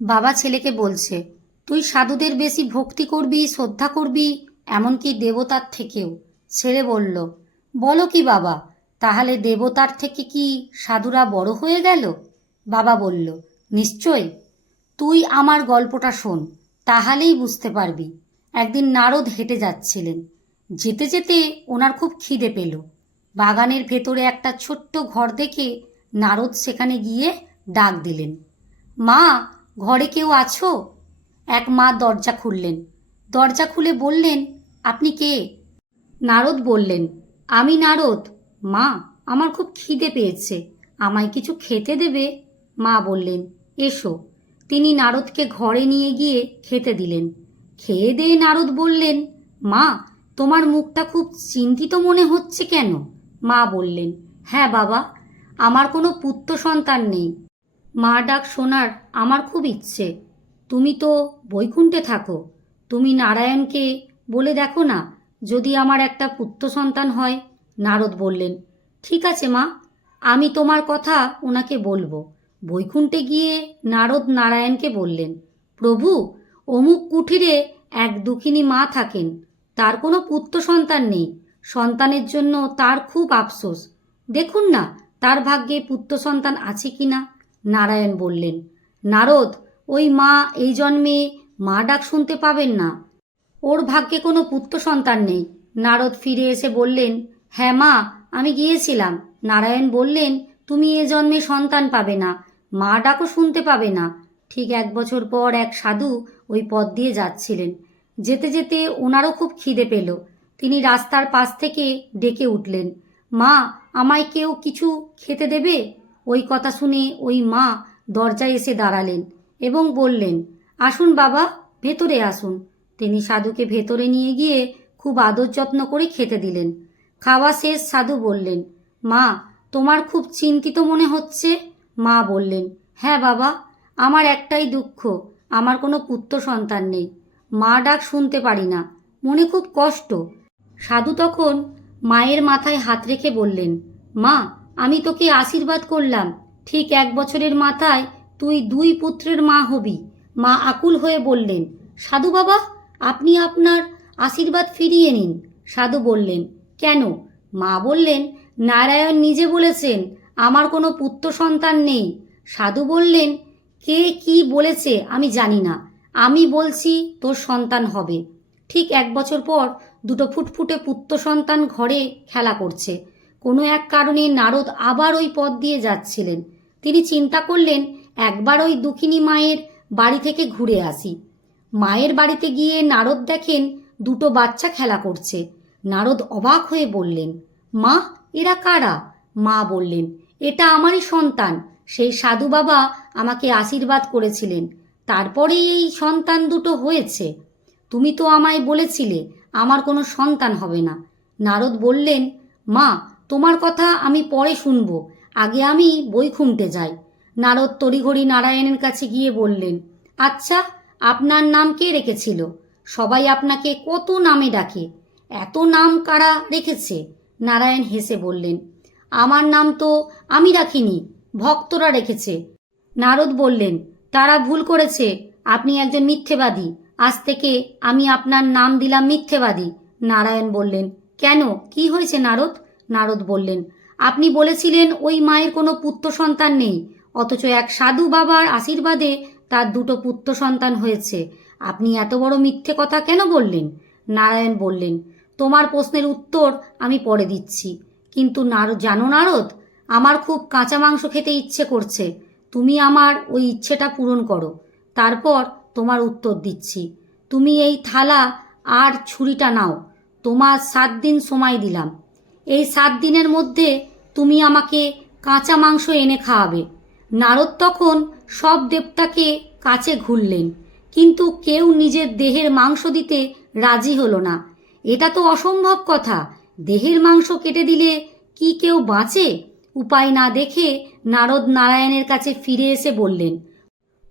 বাবা ছেলেকে বলছে, তুই সাধুদের বেশি ভক্তি করবি, শ্রদ্ধা করবি, এমনকি দেবতার থেকেও। ছেলে বলল, বলো কি বাবা, তাহলে দেবতার থেকে কি সাধুরা বড় হয়ে গেল? বাবা বলল, নিশ্চয়। তুই আমার গল্পটা শোন, তাহলেই বুঝতে পারবি। একদিন নারদ হেঁটে যাচ্ছিলেন। যেতে যেতে ওনার খুব খিদে পেল। বাগানের ভেতরে একটা ছোট্ট ঘর দেখে নারদ সেখানে গিয়ে ডাক দিলেন, মা, ঘরে কেউ আছো? এক মা দরজা খুললেন। দরজা খুলে বললেন, আপনি কে? নারদ বললেন, আমি নারদ। মা, আমার খুব খিদে পেয়েছে, আমায় কিছু খেতে দেবে? মা বললেন, এসো। তিনি নারদকে ঘরে নিয়ে গিয়ে খেতে দিলেন। খেয়ে দিয়ে নারদ বললেন, মা, তোমার মুখটা খুব চিন্তিত মনে হচ্ছে কেন? মা বললেন, হ্যাঁ বাবা, আমার কোনো পুত্র সন্তান নেই। মা ডাক শোনার আমার খুব ইচ্ছে। তুমি তো বৈকুণ্ঠে থাকো, তুমি নারায়ণকে বলে দেখো না, যদি আমার একটা পুত্র সন্তান হয়। নারদ বললেন, ঠিক আছে মা, আমি তোমার কথা ওনাকে বলবো। বৈকুণ্ঠে গিয়ে নারদ নারায়ণকে বললেন, প্রভু, অমুক কুঠিরে এক দুঃখিনী মা থাকেন, তার কোনো পুত্র সন্তান নেই। সন্তানের জন্য তার খুব আফসোস। দেখুন না তার ভাগ্যে পুত্র সন্তান আছে কি না। নারায়ণ বললেন, নারদ, ওই মা এই জন্মে মা ডাক শুনতে পাবেন না, ওর ভাগ্যে কোনো পুত্র সন্তান নেই। নারদ ফিরে এসে বললেন, হ্যাঁ মা, আমি গিয়েছিলাম। নারায়ণ বললেন, তুমি এ জন্মে সন্তান পাবে না, মা ডাকও শুনতে পাবে না। ঠিক 1 বছর পর এক সাধু ওই পথ দিয়ে যাচ্ছিলেন। যেতে যেতে ওনারও খুব খিদে পেল। তিনি রাস্তার পাশ থেকে ডেকে উঠলেন, মা, আমায় কেউ কিছু খেতে দেবে? ওই কথা শুনে ওই মা দরজায় এসে দাঁড়ালেন এবং বললেন, আসুন বাবা, ভেতরে আসুন। তিনি সাধুকে ভেতরে নিয়ে গিয়ে খুব আদর যত্ন করে খেতে দিলেন। খাওয়া শেষ সাধু বললেন, মা, তোমার খুব চিন্তিত মনে হচ্ছে। মা বললেন, হ্যাঁ বাবা, আমার একটাই দুঃখ, আমার কোনো পুত্র সন্তান নেই, মা ডাক শুনতে পারি না, মনে খুব কষ্ট। সাধু তখন মায়ের মাথায় হাত রেখে বললেন, মা, আমি তোকে আশীর্বাদ করলাম, ঠিক 1 বছরের মাথায় তুই 2 পুত্রের মা হবি। মা আকুল হয়ে বললেন, সাধু বাবা, আপনি আপনার আশীর্বাদ ফিরিয়ে নিন। সাধু বললেন, কেন? মা বললেন, নারায়ণ নিজে বলেছেন আমার কোনো পুত্র সন্তান নেই। সাধু বললেন, কে কি বলেছে আমি জানি না, আমি বলছি তোর সন্তান হবে। ঠিক 1 বছর পর দুটো ফুটফুটে পুত্র সন্তান ঘরে খেলা করছে। কোনো এক কারণে নারদ আবার ওই পথ দিয়ে যাচ্ছিলেন। তিনি চিন্তা করলেন, একবার ওই দুঃখিনী মায়ের বাড়ি থেকে ঘুরে আসি। মায়ের বাড়িতে গিয়ে নারদ দেখেন দুটো বাচ্চা খেলা করছে। নারদ অবাক হয়ে বললেন, মা, এরা কারা? মা বললেন, এটা আমারই সন্তান, সেই সাধু বাবা আমাকে আশীর্বাদ করেছিলেন, তারপরেই এই সন্তান দুটো হয়েছে। তুমি তো আমায় বলেছিলে আমার কোনো সন্তান হবে না। নারদ বললেন, মা, তোমার কথা আমি পরে শুনব, আগে আমি বৈকুণ্ঠে যাই। নারদ তড়িঘড়ি নারায়ণের কাছে গিয়ে বললেন, আচ্ছা, আপনার নাম কে রেখেছিল? সবাই আপনাকে কত নামে ডাকে, এত নাম কারা রেখেছে? নারায়ণ হেসে বললেন, আমার নাম তো আমি রাখিনি, ভক্তরা রেখেছে। নারদ বললেন, তারা ভুল করেছে, আপনি একজন মিথ্যেবাদী, আজ থেকে আমি আপনার নাম দিলাম মিথ্যেবাদী। নারায়ণ বললেন, কেন, কি হয়েছে নারদ? নারদ বললেন, আপনি বলেছিলেন ওই মায়ের কোনো পুত্র সন্তান নেই, অথচ এক সাধু বাবার আশীর্বাদে তার দুটো পুত্র সন্তান হয়েছে। আপনি এত বড় মিথ্যে কথা কেন বললেন? নারায়ণ বললেন, তোমার প্রশ্নের উত্তর আমি পরে দিচ্ছি, কিন্তু জানো নারদ, আমার খুব কাঁচা মাংস খেতে ইচ্ছে করছে। তুমি আমার ওই ইচ্ছেটা পূরণ করো, তারপর তোমার উত্তর দিচ্ছি। তুমি এই থালা আর ছুরিটা নাও, তোমার 7 দিন সময় দিলাম। এই 7 দিনের মধ্যে তুমি আমাকে কাঁচা মাংস এনে খাওয়াবে। নারদ তখন সব দেবতাকে কাছে ঘুরলেন, কিন্তু কেউ নিজের দেহের মাংস দিতে রাজি হলো না। এটা তো অসম্ভব কথা, দেহের মাংস কেটে দিলে কি কেউ বাঁচে? উপায় না দেখে নারদ নারায়ণের কাছে ফিরে এসে বললেন,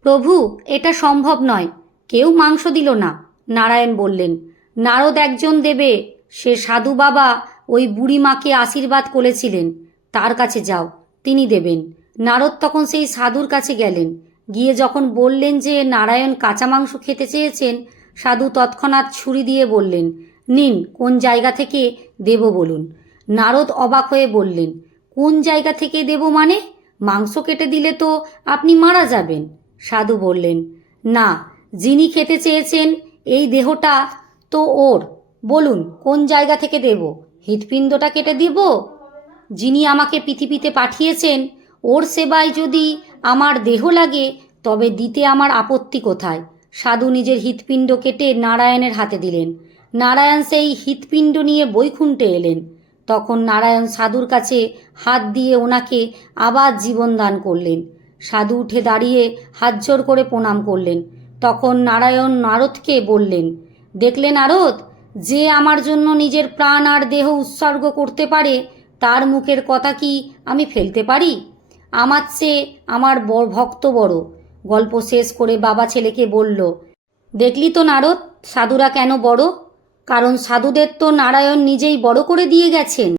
প্রভু, এটা সম্ভব নয়। কেউ মাংস দিল না। নারায়ণ বললেন, নারদ একজন দেবে, সে সাধু বাবা ওই বুড়ি মাকে আশীর্বাদ করেছিলেন, তার কাছে যাও, তিনি দেবেন। নারদ তখন সেই সাধুর কাছে গেলেন, গিয়ে যখন বললেন যে নারায়ণ কাঁচা মাংস খেতে চেয়েছেন, সাধু তৎক্ষণাৎ ছুরি দিয়ে বললেন, নিন, কোন জায়গা থেকে দেব বলুন। নারদ অবাক হয়ে বললেন, কোন জায়গা থেকে দেব মানে? মাংস কেটে দিলে তো আপনি মারা যাবেন। সাধু বললেন, না, যিনি খেতে চেয়েছেন এই দেহটা তো ওর। বলুন কোন জায়গা থেকে দেব? হৃৎপিণ্ডটা কেটে দিব? যিনি আমাকে পৃথিবীতে পাঠিয়েছেন ওর সেবায় যদি আমার দেহ লাগে তবে দিতে আমার আপত্তি কোথায়? সাধু নিজের হৃৎপিণ্ড কেটে নারায়ণের হাতে দিলেন। নারায়ণ সেই হৃৎপিণ্ড নিয়ে বৈকুণ্ঠে এলেন। তখন নারায়ণ সাধুর কাছে হাত দিয়ে ওনাকে আবার জীবন দান করলেন। সাধু উঠে দাঁড়িয়ে হাত জোড় করে প্রণাম করলেন। তখন নারায়ণ নারদকে বললেন, দেখলে নারদ, যে আমার জন্য নিজের প্রাণ আর দেহ উৎসর্গ করতে পারে তার মুখের কথা কি আমি ফেলতে পারি? আমার চেয়ে আমার ভক্ত বড়। গল্প শেষ করে বাবা ছেলেকে বলল, দেখলি তো নারদ, সাধুরা কেন বড়? কারণ সাধুদের তো নারায়ণ নিজেই বড় করে দিয়ে গেছেন।